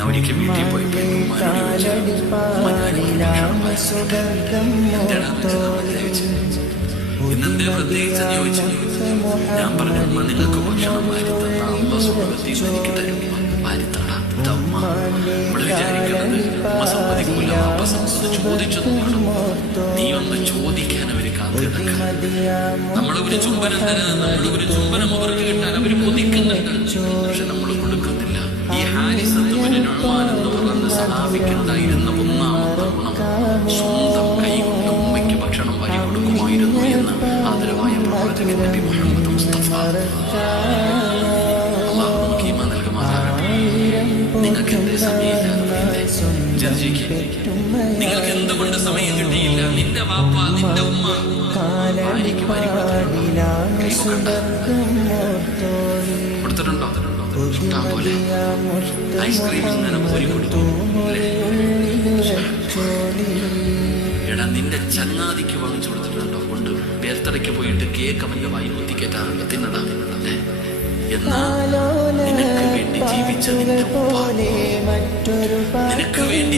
ഞാൻ ഒരിക്കൽ വീട്ടിൽ പോയപ്പോൾ ഉമ്മാനോട് ചോദിച്ചു, ഉമ്മ ഇന്നെന്തേ പ്രത്യേകിച്ചെന്ന് ചോദിച്ചു. ഞാൻ പറഞ്ഞു, ഉമ്മ നിങ്ങൾക്ക് ഭക്ഷണം വാരി തന്ന അള്ളാഹു സുബ്ഹാനഹു എനിക്ക് തരും, വാരിത്തട തമ്മ. നമ്മൾ വിചാരിക്കുന്നത് ഉമ്മ സമ്മതിക്കൂല, വാപ്പ ചോദിച്ചു നോക്കണം. നീ ഒന്ന് ചോദിക്കാൻ അവര് കാത്തിടക്ക. നമ്മളൊരു ചുംബനം തരാൻ, നമ്മളൊരു ചുംബനം അവർക്ക് കിട്ടാൻ അവര് കൊതിക്കുന്നുണ്ട്, പക്ഷെ നമ്മൾ കൊടുക്കുന്നില്ല. ഈ ഹാരിസത്ത് എന്ന് പറയുന്ന സഹാബിക്കുണ്ടായിരുന്ന ഒന്നാമത്തെ ഗുണം സ്വന്തം കൈകൊണ്ട് ഉമ്മയ്ക്ക് ഭക്ഷണം വാരി കൊടുക്കുമായിരുന്നു എന്ന് ആദരവായ പ്രവാചകൻ നബി മുഹമ്മദ് മുസ്തഫ. അല്ലാഹു നമുക്ക് ഈമാൻ നൽകുമാറാകട്ടെ. നിങ്ങൾക്ക് എന്ത് സമയമില്ല? നിങ്ങൾക്ക് എന്തുകൊണ്ട് സമയം കിട്ടിയില്ല? നിന്റെ വാപ്പ, നിന്റെ ഉമ്മ വാരിക്ക് വാരി കൊടുത്തിട്ടുണ്ടോ? ഇഷ്ടം പോലെ ഐസ്ക്രീം ഇങ്ങനെ പോരി കൊടുത്തു. എടാ, നിന്റെ ചങ്ങാതിക്ക് വാങ്ങിച്ചു കൊടുത്തിട്ടുണ്ടോ? കൊണ്ട് ബേർത്തടയ്ക്ക് പോയിട്ട് കേക്ക് അവന്റെ വായി കുത്തിക്കേറ്റാറുണ്ട്, തിന്നടാ അല്ലേ? എന്നാൽ നിനക്ക് വേണ്ടി ജീവിച്ച നിന്റെ ഉപ്പ, നിനക്ക് വേണ്ടി